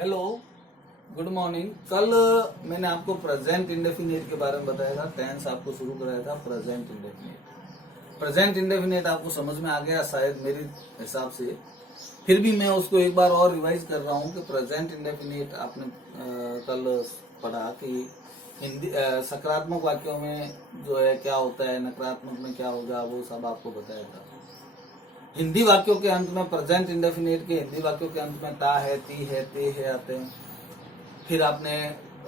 Hello, good morning. कल मैंने आपको प्रेजेंट इंडेफिनिट के बारे में बताया था। टेंस आपको शुरू कराया था प्रेजेंट इंडेफिनिट। प्रेजेंट इंडेफिनिट आपको समझ में आ गया शायद मेरे हिसाब से। फिर भी मैं उसको एक बार और रिवाइज कर रहा हूँ कि प्रेजेंट इंडेफिनिट आपने कल पढ़ा कि हिंदी सकारात्मक वाक्यों में जो है क्या होता है, नकारात्मक में क्या होगा, वो सब आपको बताया था। हिंदी वाक्यों के अंत में प्रेजेंट इंडेफिनिट के हिंदी वाक्यों के अंत में ता है, ती है, ते है आते हैं। फिर आपने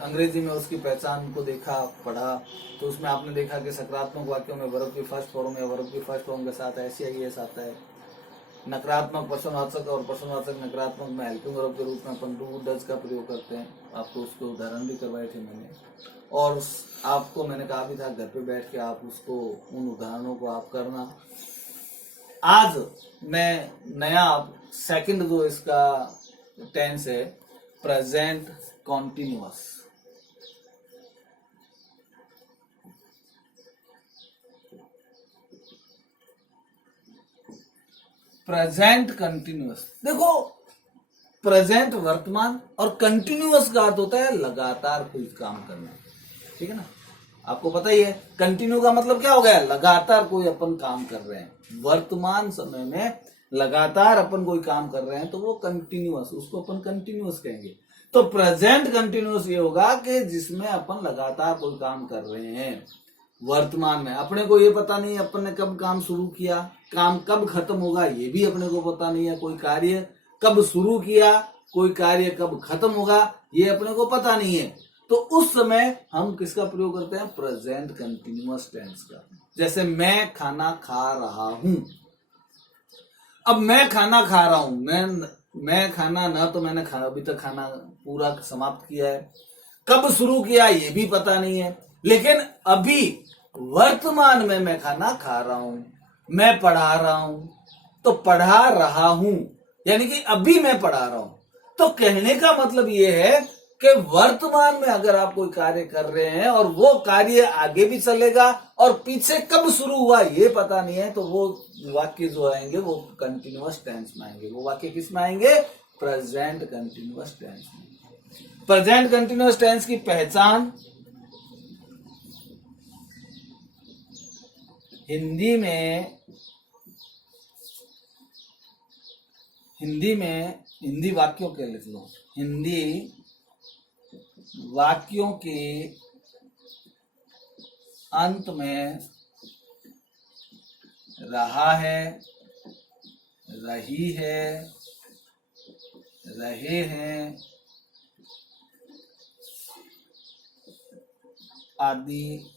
अंग्रेजी में उसकी पहचान को देखा, पढ़ा, तो उसमें आपने देखा कि सकारात्मक वाक्यों में वर्ब की फर्स्ट फॉर्म या वर्ब की फर्स्ट फॉर्म के साथ ऐसी आई एस आता है। नकारात्मक प्रश्नवाचक और प्रश्नवाचक नकारात्मक में हेल्पिंग वर्ब के रूप में अपन डू डज का प्रयोग करते हैं। आपको उसके उदाहरण भी करवाए थे मैंने, और आपको मैंने कहा भी था घर पे बैठ के आप उसको उन उदाहरणों को आप करना। आज मैं नया सेकंड जो इसका टेंस है प्रेजेंट कॉन्टिन्यूअस। प्रेजेंट कंटिन्यूअस, देखो प्रेजेंट वर्तमान और कंटिन्यूअस का अर्थ होता है लगातार कोई काम करना। ठीक है ना, आपको पता ही है कंटिन्यू का मतलब क्या हो गया, लगातार कोई अपन काम कर रहे हैं। वर्तमान समय में लगातार अपन कोई काम कर रहे हैं तो वो कंटिन्यूअस, उसको अपन कंटिन्यूअस कहेंगे। तो प्रेजेंट कंटिन्यूअस ये होगा कि जिसमें अपन लगातार कोई काम कर रहे हैं। वर्तमान में अपने को ये पता नहीं अपन ने कब काम शुरू किया, काम कब खत्म होगा ये भी अपने को पता नहीं है। कोई कार्य कब शुरू किया, कोई कार्य कब खत्म होगा ये अपने को पता नहीं है। तो उस समय हम किसका प्रयोग करते हैं, प्रेजेंट कंटिन्यूअस टेंस का। जैसे मैं खाना खा रहा हूं। अब मैं खाना खा रहा हूं, मैं खाना ना तो मैंने अभी तक खाना पूरा समाप्त किया है, कब शुरू किया ये भी पता नहीं है, लेकिन अभी वर्तमान में मैं खाना खा रहा हूं। मैं पढ़ा रहा हूं, तो पढ़ा रहा हूं यानी कि अभी मैं पढ़ा रहा हूं। तो कहने का मतलब यह है कि वर्तमान में अगर आप कोई कार्य कर रहे हैं और वो कार्य आगे भी चलेगा और पीछे कब शुरू हुआ ये पता नहीं है, तो वो वाक्य जो आएंगे वो कंटिन्यूअस टेंस में आएंगे। वो वाक्य किस में आएंगे, प्रेजेंट कंटिन्यूअस टेंस में। प्रेजेंट कंटिन्यूअस टेंस की पहचान हिंदी में हिंदी वाक्यों के लिख लो। हिंदी वाक्यों के अंत में रहा है, रही है, रहे हैं आदि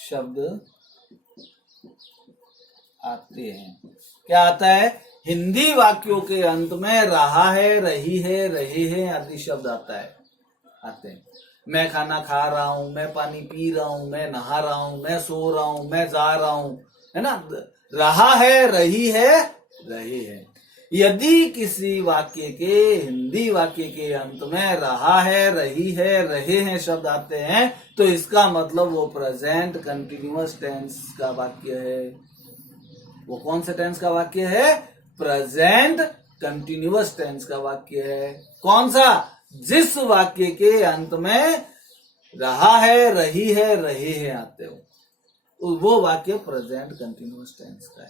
शब्द आते हैं। क्या आता है, हिंदी वाक्यों के अंत में रहा है, रही है, रहे हैं आदि शब्द आते हैं। मैं खाना खा रहा हूं, मैं पानी पी रहा हूं, मैं नहा रहा हूं, मैं सो रहा हूं, मैं जा रहा हूं, है ना। रहा है, रही है, रहे हैं। यदि किसी वाक्य के, हिंदी वाक्य के अंत में रहा है, रही है, रहे हैं शब्द आते हैं तो इसका मतलब वो प्रेजेंट कंटिन्यूअस टेंस का वाक्य है। वो कौन से टेंस का वाक्य है, प्रेजेंट कंटिन्यूअस टेंस का वाक्य है। कौन सा, जिस वाक्य के अंत में रहा है, रही है, रहे हैं आते हो, वो वाक्य प्रेजेंट कंटिन्यूअस टेंस का है।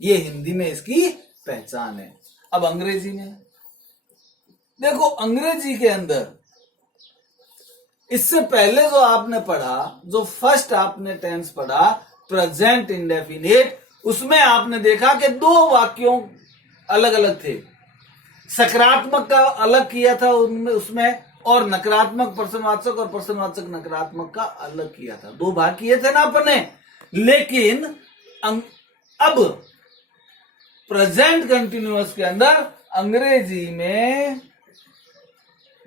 ये हिंदी में इसकी पहचान है। अब अंग्रेजी में देखो, अंग्रेजी के अंदर इससे पहले जो आपने पढ़ा, जो फर्स्ट आपने टेंस पढ़ा प्रेजेंट इंडेफिनिट, उसमें आपने देखा कि दो वाक्यों अलग अलग थे। सकारात्मक का अलग किया था उनमें, उसमें, और नकारात्मक प्रश्नवाचक और प्रश्नवाचक नकारात्मक का अलग किया था। दो भाग किए थे ना अपने। लेकिन अब प्रेजेंट कंटिन्यूअस के अंदर अंग्रेजी में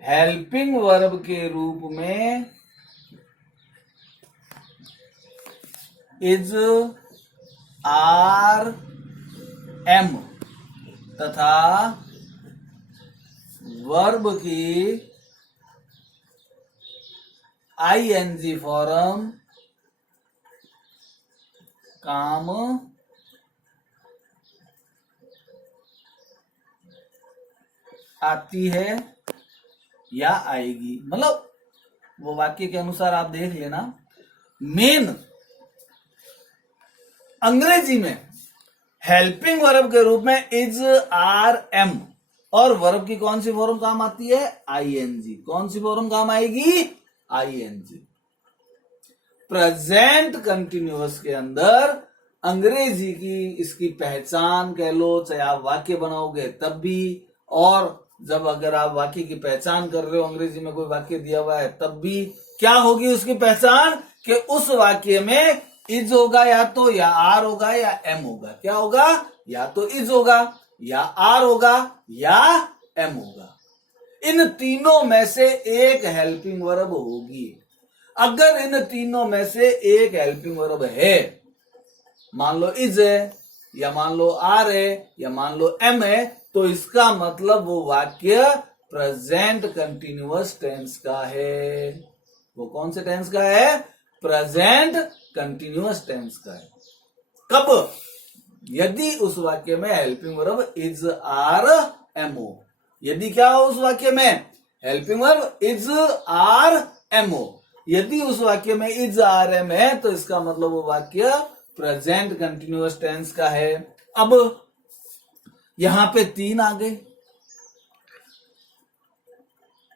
हेल्पिंग वर्ब के रूप में इज, आर, एम तथा वर्ब की आईएनजी फॉर्म काम, आती है या आएगी, मतलब वो वाक्य के अनुसार आप देख लेना। मेन अंग्रेजी में हेल्पिंग वर्ब के रूप में इज, आर, एम, और वर्ब की कौन सी फॉर्म काम आती है? आईएनजी। कौन सी फॉर्म काम आएगी? आईएनजी। प्रेजेंट कंटिन्यूअस के अंदर अंग्रेजी की इसकी पहचान कह लो, चाहे आप वाक्य बनाओगे तब भी, और जब अगर आप वाक्य की पहचान कर रहे हो, अंग्रेजी में कोई वाक्य दिया हुआ है तब भी क्या होगी उसकी पहचान? कि उस वाक्य में इज होगा या तो, या आर होगा या एम होगा। क्या होगा? या तो इज होगा, या आर होगा, या एम होगा। इन तीनों में से एक हेल्पिंग वर्ब होगी। अगर इन तीनों में से एक हेल्पिंग वर्ब है, मान लो इज है, या मान लो आर है, या मान लो एम है, तो इसका मतलब वो वाक्य प्रेजेंट कंटिन्यूअस टेंस का है। वो कौन से टेंस का है? प्रेजेंट कंटिन्यूअस टेंस का है। कब? यदि उस वाक्य में helping verb is, are, am हो। यदि क्या हो उस वाक्य में? Helping verb is, are, am हो। यदि उस वाक्य में इज, आर, एम है तो इसका मतलब वो वाक्य प्रेजेंट कंटिन्यूअस टेंस का है। अब यहां पे 3 आ गए।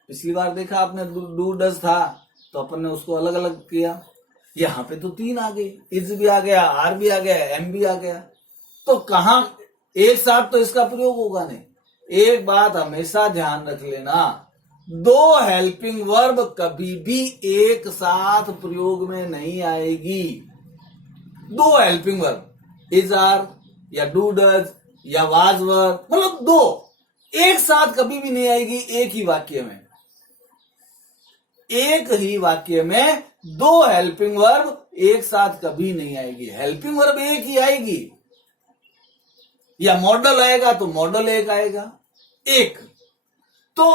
पिछली बार देखा आपने डू डज था तो अपन ने उसको अलग अलग किया। यहां पे तो 3 आ गए, इज भी आ गया, आर भी आ गया, एम भी आ गया। तो कहां एक साथ तो इसका प्रयोग होगा नहीं। एक बात हमेशा ध्यान रख लेना, 2 हेल्पिंग वर्ब कभी भी एक साथ प्रयोग में नहीं आएगी। 2 हेल्पिंग वर्ब, इज, आर, या डू डज, या वाज वर, मतलब 2 एक साथ कभी भी नहीं आएगी एक ही वाक्य में। एक ही वाक्य में 2 हेल्पिंग वर्ब एक साथ कभी नहीं आएगी। हेल्पिंग वर्ब एक ही आएगी, या मॉडल आएगा तो मॉडल एक आएगा, एक। तो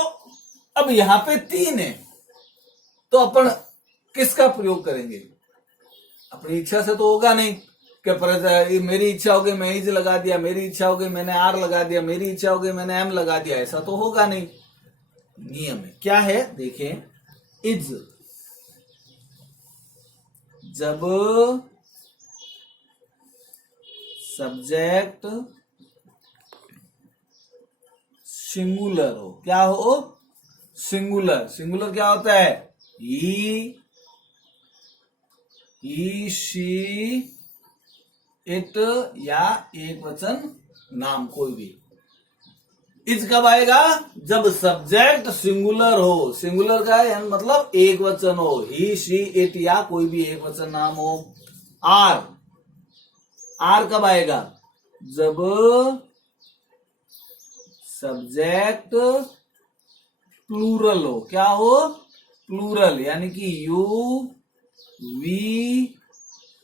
अब यहां पे 3 है, तो अपन किसका प्रयोग करेंगे? अपनी इच्छा से तो होगा नहीं कि मेरी इच्छा हो गई मैं इज लगा दिया, मेरी इच्छा हो गई मैंने आर लगा दिया, मेरी इच्छा हो गई मैंने एम लगा दिया। ऐसा तो होगा नहीं। नियम है, क्या है देखें। इज जब सब्जेक्ट सिंगुलर हो। क्या हो? सिंगुलर। सिंगुलर क्या होता है? ही, शी, इट, या एक वचन नाम कोई भी। इज कब आएगा? जब सब्जेक्ट सिंगुलर हो। सिंगुलर का है मतलब एक वचन हो, ही, शी, इट, या कोई भी एक वचन नाम हो। आर, आर कब आएगा? जब सब्जेक्ट प्लूरल हो। क्या हो? प्लूरल, यानी कि यू, वी,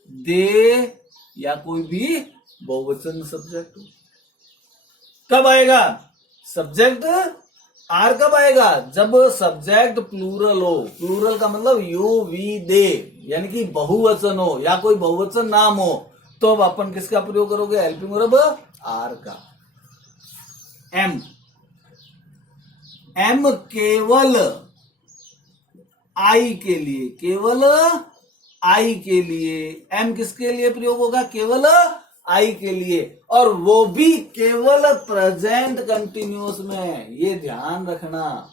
दे, या कोई भी बहुवचन सब्जेक्ट हो। कब आएगा सब्जेक्ट? आर कब आएगा? जब सब्जेक्ट प्लूरल हो। प्लूरल का मतलब यू, वी, दे, यानी कि बहुवचन हो या कोई बहुवचन नाम हो। तो अब अपन किसका प्रयोग करोगे? हेल्पिंग वर्ब आर का। एम, एम केवल आई के लिए, केवल आई के लिए। एम किसके लिए प्रयोग होगा? केवल आई के लिए, और वो भी केवल प्रेजेंट कंटिन्यूअस में। ये ध्यान रखना।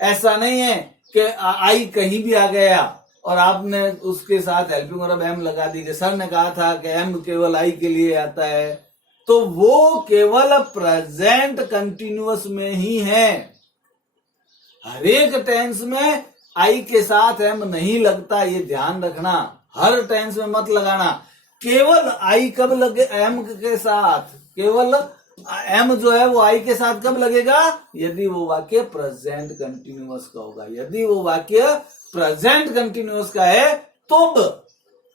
ऐसा नहीं है कि आई कहीं भी आ गया और आपने उसके साथ हेल्पिंग वर्ब एम लगा दी। सर ने कहा था कि एम केवल आई के लिए आता है, तो वो केवल प्रेजेंट कंटिन्यूअस में ही है। हर एक टेंस में आई के साथ एम नहीं लगता, ये ध्यान रखना। हर टेंस में मत लगाना। केवल आई कब लगे? एम के साथ। केवल एम जो है वो आई के साथ कब लगेगा? यदि वो वाक्य प्रेजेंट कंटिन्यूअस का होगा। यदि वो वाक्य प्रेजेंट कंटिन्यूअस का है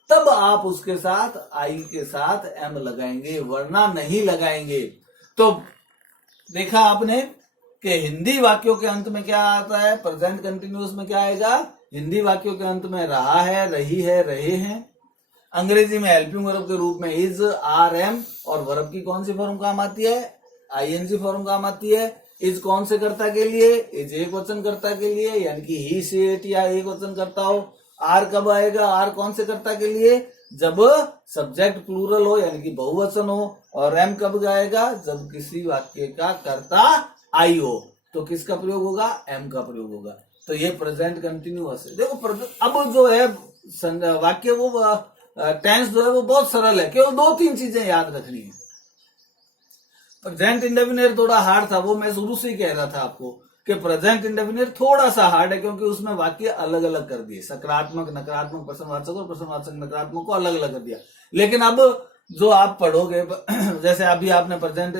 तब आप उसके साथ आई के साथ एम लगाएंगे, वरना नहीं लगाएंगे। तो देखा आपने कि हिंदी वाक्यों के अंत में क्या आता है? प्रेजेंट कंटिन्यूअस में क्या आएगा? हिंदी वाक्यों के अंत में रहा है, रही है, रहे हैं। अंग्रेजी में हेल्पिंग वर्ब के रूप में इज, आर, एम, और वर्ब की कौन सी फॉर्म काम आती है? आईएनजी फॉर्म काम आती है। इज कौन से कर्ता के लिए? इज एक वचन कर्ता के लिए, यानी कि ही शी इट या एक वचन कर्ता हो। आर कब आएगा? आर कौन से कर्ता के लिए? जब सब्जेक्ट प्लूरल हो यानी कि बहुवचन हो। और एम कब आएगा? जब किसी वाक्य का कर्ता आई हो। तो किसका प्रयोग होगा? एम का प्रयोग होगा। तो ये प्रेजेंट कंटिन्यूअस है। देखो अब जो है वाक्य वो टेंस जो है वो बहुत सरल है, केवल 2-3 चीजें याद रखनी है। प्रेजेंट इंडेफिनिट थोड़ा हार्ड था, वो मैं शुरू से ही कह रहा था आपको कि प्रेजेंट इंडेफिनिट थोड़ा सा हार्ड है, क्योंकि उसमें वाक्य अलग अलग कर दिए, सकारात्मक नकारात्मक प्रश्नवाचक और प्रश्नवाचक नकारात्मक को अलग अलग कर दिया। लेकिन अब जो आप पढ़ोगे जैसे अभी आपने प्रेजेंट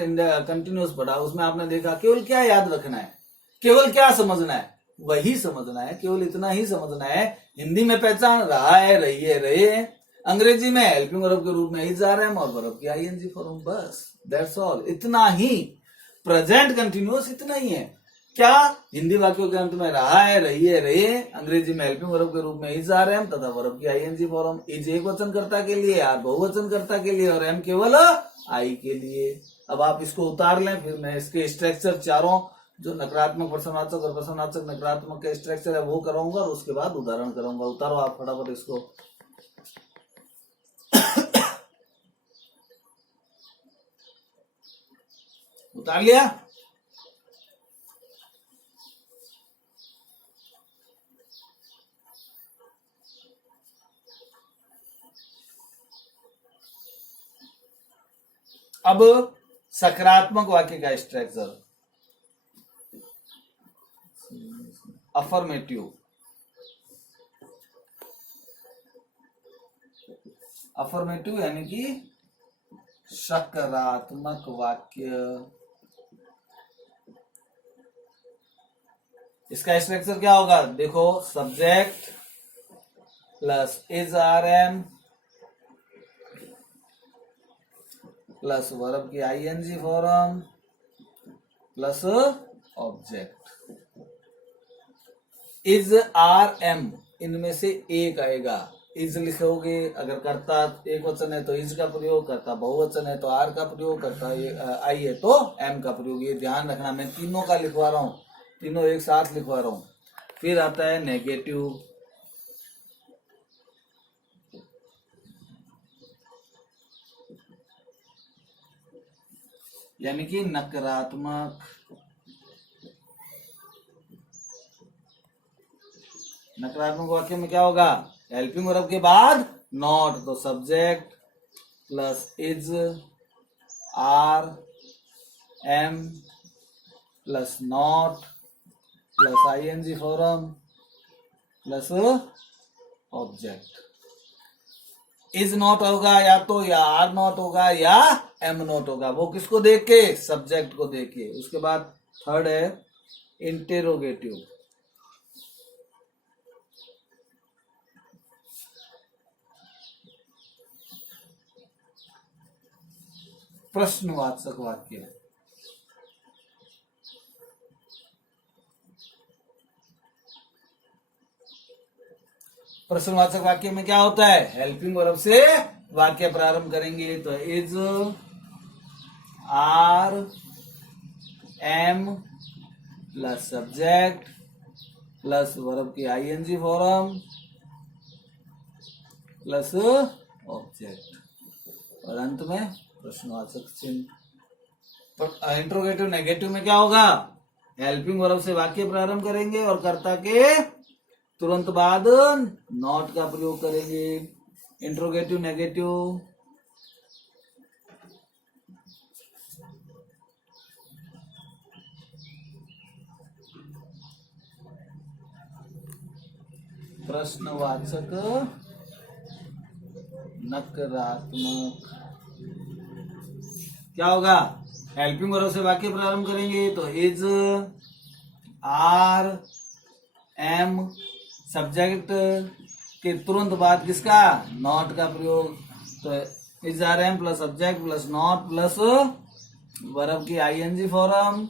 कंटिन्यूअस पढ़ा, उसमें आपने देखा केवल क्या याद रखना है, केवल क्या समझना है, वही समझना है, केवल इतना ही समझना है। हिंदी में पहचान रहा है, रही है, रहे हैं। अंग्रेजी में हेल्पिंग वर्ब के रूप में इज आर एम और वर्ब की आईएनजी फॉर्म, बस दैट्स ऑल, इतना ही। प्रेजेंट कंटिन्यूअस इतना ही है। क्या? हिंदी वाक्यों के अंत में रहा है, रही है, रहे हैं। अंग्रेजी में हेल्पिंग वर्ब के रूप में इज आर एम तथा वर्ब की आईएनजी फॉर्म। इज एक वचन कर्ता के लिए, आर बहुवचन कर्ता के लिए और एम केवल आई के लिए। अब आप इसको उतार लें, फिर मैं इसके स्ट्रक्चर चारों जो नकारात्मक प्रश्नवाचक और प्रश्नवाचक नकारात्मक का स्ट्रक्चर है वो कराऊंगा और उसके बाद उदाहरण कराऊंगा। उतारो आप फटाफट इसको। उतार लिया? अब सकारात्मक वाक्य का स्ट्रक्चर, अफर्मेटिव। अफर्मेटिव यानी कि सकारात्मक वाक्य। इसका स्ट्रक्चर क्या होगा? देखो, subject plus is are am plus verb की ING form plus object. Is are am इनमें से एक आएगा। इज लिखोगे, अगर कर्ता एक वचन है तो इज का प्रयोग, कर्ता बहुवचन है तो आर का प्रयोग, कर्ता आई है तो एम का प्रयोग। ये ध्यान रखना, मैं तीनों का लिखवा रहा हूं, तीनों एक साथ लिखवा रहा हूं। फिर आता है नेगेटिव, यानी कि नकारात्मक। नकारात्मक वाक्य में क्या होगा? हेल्पिंग वर्ब के बाद नॉट, तो subject plus is are am plus not plus ING form plus object. Is not होगा या तो, या आर नॉट होगा या एम नॉट होगा। वो किसको देख के? सब्जेक्ट को देख के। उसके बाद थर्ड है इंटेरोगेटिव। प्रश्नवाचक वाक्य। प्रश्नवाचक वाक्य में क्या होता है? हेल्पिंग वर्ब से वाक्य प्रारंभ करेंगे, तो is are am plus subject plus verb की आईएनजी फॉर्म प्लस ऑब्जेक्ट और अंत में प्रश्नवाचक चिन्ह। इंट्रोगेटिव नेगेटिव में क्या होगा? हेल्पिंग वर्ब से वाक्य प्रारंभ करेंगे और कर्ता के तुरंत बाद नॉट का प्रयोग करेंगे। Interrogative negative. प्रश्नवाचक नकारात्मक। क्या होगा? हेल्पिंग वर्ब से वाक्य प्रारंभ करेंगे तो इज आर एम, सब्जेक्ट के तुरंत बाद किसका? नॉट का प्रयोग, तो is are am plus subject plus not plus verb की आईएनजी फॉर्म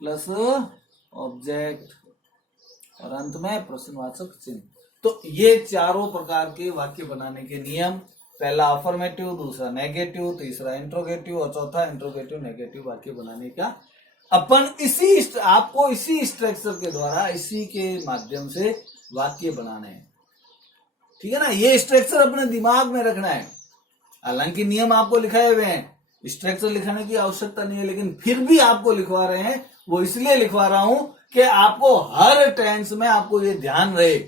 प्लस ऑब्जेक्ट और अंत में प्रश्नवाचक चिन्ह। तो ये चारों प्रकार के वाक्य बनाने के नियम पहला अफर्मेटिव, दूसरा नेगेटिव, तीसरा इंट्रोगेटिव और चौथा इंट्रोगेटिव नेगेटिव वाक्य बनाने का अपन आपको इसी स्ट्रक्चर के द्वारा, इसी के माध्यम से वाक्य बनाने हैं। ठीक है ना, ये स्ट्रक्चर अपने दिमाग में रखना है। हालांकि नियम आपको लिखाए हुए हैं, स्ट्रक्चर लिखाने की आवश्यकता नहीं है, लेकिन फिर भी आपको लिखवा रहे हैं। वो इसलिए लिखवा रहा हूं कि आपको हर टेंस में आपको ये ध्यान रहे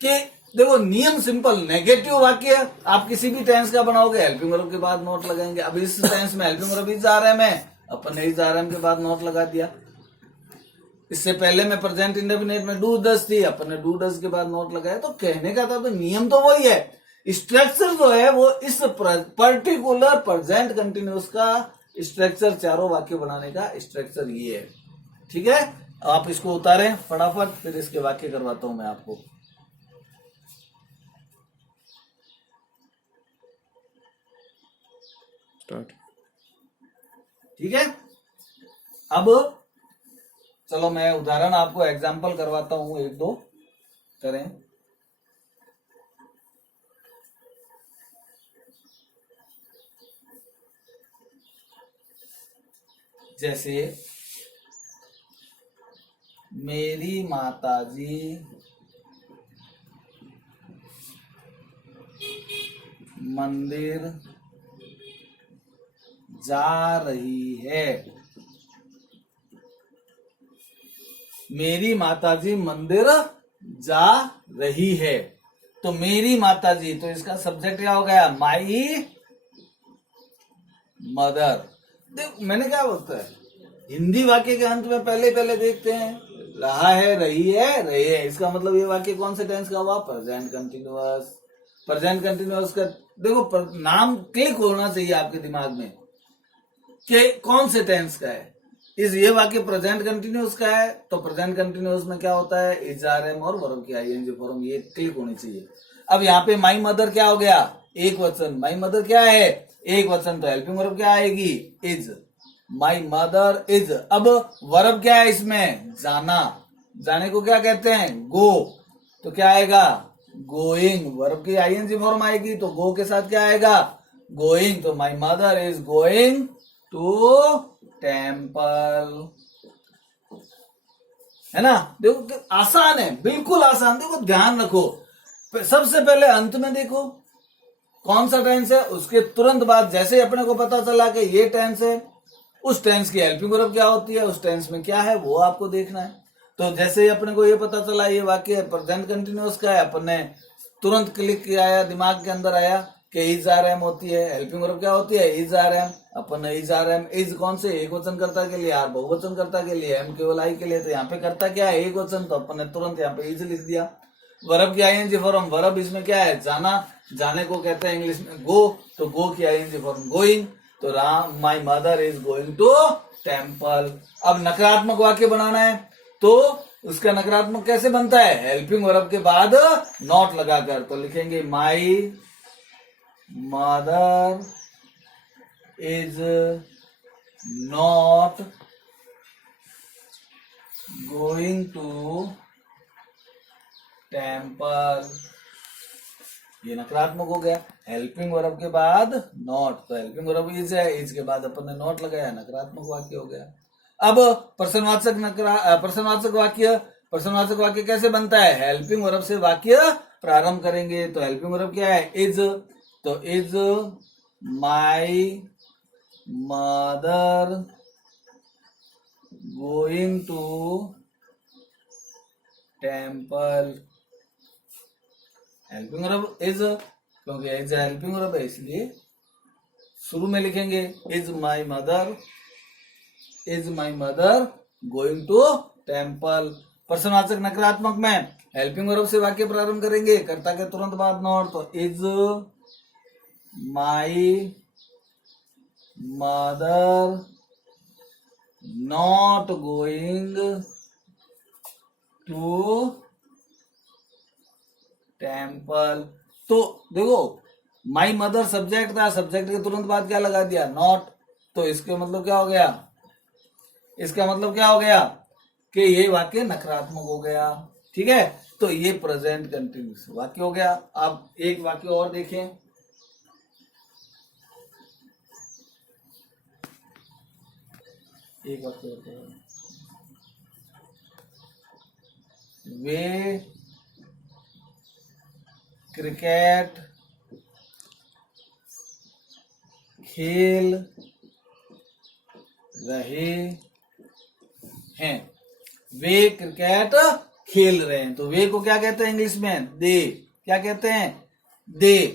कि देखो नियम सिंपल। नेगेटिव वाक्य आप किसी भी टेंस का बनाओगे, हेल्पिंग वर्ब के बाद नोट लगाएंगे। अब इस टेंस में हेल्पिंग वर्ब इज आ रहा है, मैं अपन ने इज आ रहा है के बाद नोट लगा दिया। इससे पहले में प्रेजेंट इंडेफिनिट में डू डज थी, अपन ने डू डज के बाद नोट लगाया। तो कहने का था तो नियम तो वही है, स्ट्रक्चर जो है वो इस पर्टिकुलर प्रेजेंट कंटिन्यूअस का स्ट्रक्चर, चारों वाक्य बनाने का स्ट्रक्चर ये है। ठीक है, आप इसको उतारें फटाफट, फिर इसके वाक्य करवाता हूं मैं आपको। ठीक है, अब चलो मैं उदाहरण आपको एग्जांपल करवाता हूं, एक दो करें। जैसे मेरी माताजी मंदिर जा रही है। मेरी माताजी मंदिर जा रही है। तो मेरी माताजी, तो इसका सब्जेक्ट क्या हो गया, माई मदर। देख मैंने क्या बोलता है, हिंदी वाक्य के अंत में पहले देखते हैं रहा है, रही है, रहे है। इसका मतलब ये वाक्य कौन से टेंस का हुआ, प्रेजेंट कंटिन्यूअस। प्रेजेंट कंटिन्यूअस का देखो नाम क्लिक होना चाहिए आपके दिमाग में कि कौन से टेंस का है। ये वाक्य प्रेजेंट कंटिन्यूअस का है, तो प्रेजेंट कंटिन्यूअस में क्या होता है, इज आर एम और वर्ब की आईएनजी फॉर्म, ये क्लिक होनी चाहिए। अब यहाँ पे माई मदर क्या हो गया, एक वचन। माई मदर क्या है, एक वचन, तो हेल्पिंग वर्ब क्या आएगी, इज। My mother is. अब वर्ब क्या है इसमें, जाना। जाने को क्या कहते हैं, गो। तो क्या आएगा, गोइंग। वर्ब की आईएनजी फॉर्म आएगी, तो गो के साथ क्या आएगा, गोइंग। तो my mother is going to temple, है ना। देखो आसान है, बिल्कुल आसान। देखो ध्यान रखो, सबसे पहले अंत में देखो कौन सा टेंस है, उसके तुरंत बाद जैसे अपने को पता चला कि ये टेंस है, उस टेंस की हेल्पिंग वर्ब क्या होती है, उस टेंस में क्या है वो आपको देखना है। तो जैसे ही अपने को ये पता चला ये वाक्य प्रेजेंट कंटिन्यूअस का है, अपन ने तुरंत क्लिक किया, दिमाग के अंदर आया कि इज आर एम होती है, हेल्पिंग वर्ब क्या होती है, इज आर एम। अपन ने इज आर एम, इज कौन से, एक वचन कर्ता के लिए, आर बहुवचन कर्ता के लिए, एम केवल आई के लिए। तो यहाँ पे करता क्या है, एक वचन, तो अपन ने तुरंत यहाँ पे इज लिख दिया। वर्ब की आईएनजी फॉर्म, वर्ब इसमें क्या है, जाना। जाने को कहते हैं इंग्लिश में गो, तो गो की आईएनजी फॉर्म गोइंग। तो Ram my mother is going to temple. अब नकारात्मक वाक्य बनाना है, तो उसका नकारात्मक कैसे बनता है, हेल्पिंग वर्ब के बाद नॉट लगाकर। तो लिखेंगे my mother is not going to temple. ये नकारात्मक हो गया। हेल्पिंग वर्ब के बाद नॉट, तो हेल्पिंग वर्ब इज है, इज के बाद अपन ने नॉट लगाया, नकारात्मक वाक्य हो गया। अब प्रश्नवाचक वाक्य कैसे बनता है, हेल्पिंग वर्ब से वाक्य प्रारंभ करेंगे। तो हेल्पिंग वर्ब क्या है, इज। तो is my mother going to temple. Helping verb is, क्योंकि इज हेल्पिंग वर्ब है इसलिए शुरू में लिखेंगे is my mother going to temple. प्रश्नवाचक नकारात्मक में हेल्पिंग वर्ब से वाक्य प्रारंभ करेंगे, कर्ता के तुरंत बाद नॉट। तो is my mother not going to temple. तो देखो माई मदर सब्जेक्ट था, सब्जेक्ट के तुरंत बाद क्या लगा दिया, नॉट। तो इसके मतलब क्या हो गया, इसका मतलब क्या हो गया कि ये वाक्य नकारात्मक हो गया। ठीक है, तो ये प्रेजेंट कंटिन्यूस वाक्य हो गया। अब एक वाक्य और देखें, एक वाक्य और करें। वे क्रिकेट खेल रहे हैं। वे क्रिकेट खेल रहे हैं, तो वे को क्या कहते हैं इंग्लिश में? दे। क्या कहते हैं? दे।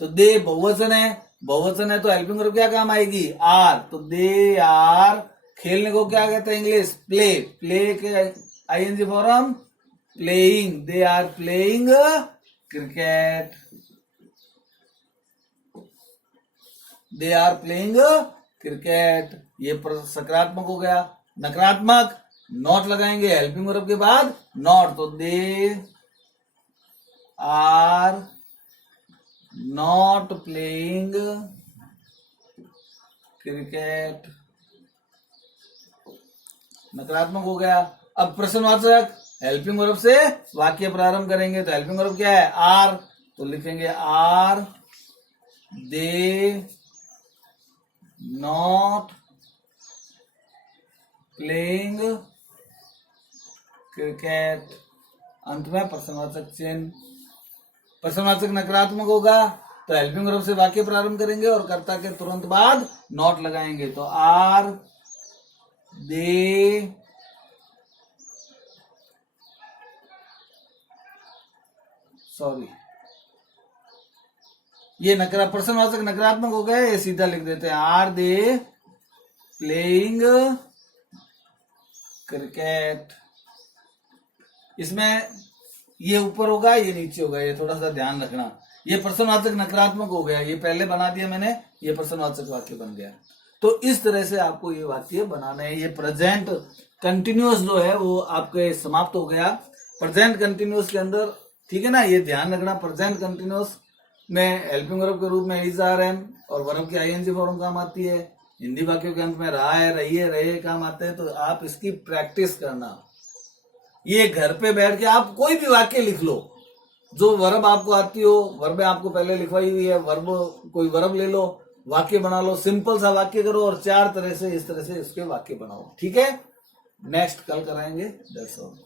तो दे बहुवचन है, बहुवचन है तो हेल्पिंग वर्ब क्या काम आएगी? आर। तो दे आर। खेलने को क्या कहते हैं इंग्लिश? प्ले। प्ले के ING form playing. They are playing cricket. They are playing cricket. ये सकारात्मक हो गया। नकारात्मक नॉट लगाएंगे हेल्पिंग वर्ब के बाद, नॉट। तो they are not playing cricket, नकारात्मक हो गया। अब प्रश्नवाचक हेल्पिंग वर्ब से वाक्य प्रारंभ करेंगे, तो हेल्पिंग वर्ब क्या है? आर। तो लिखेंगे are they not playing cricket. अंत में प्रश्नवाचक चिन्ह। प्रश्नवाचक नकारात्मक होगा तो हेल्पिंग वर्ब से वाक्य प्रारंभ करेंगे और कर्ता के तुरंत बाद नॉट लगाएंगे, तो आर दे ये प्रश्नवाचक नकारात्मक हो गए, ये सीधा लिख देते हैं आर दे प्लेइंग क्रिकेट। इसमें ये ऊपर होगा, ये नीचे होगा, ये थोड़ा सा ध्यान रखना। ये प्रश्नवाचक नकारात्मक हो गया, ये पहले बना दिया मैंने, ये प्रश्नवाचक वाक्य बन गया। तो इस तरह से आपको ये वाक्य बनाना है। ये प्रेजेंट कंटिन्यूअस जो है वो आपके समाप्त हो गया। प्रेजेंट कंटिन्यूअस के अंदर, ठीक है ना, ये ध्यान रखना, प्रेजेंट कंटिन्यूअस में हेल्पिंग वर्ब के रूप में इज आर एम और वर्ब की आईएनजी फॉर्म काम आती है। हिंदी वाक्यों के अंत में रहा है, रही है, रहे काम आते हैं। तो आप इसकी प्रैक्टिस करना। ये घर पे बैठ के आप कोई भी वाक्य लिख लो, जो वर्ब आपको आती हो, वर्ब आपको पहले लिखवाई हुई है, वर्ब कोई वर्ब ले लो, वाक्य बना लो, सिंपल सा वाक्य करो और 4 तरह से इस तरह से इसके वाक्य बनाओ। ठीक है, नेक्स्ट कल कराएंगे। That's all.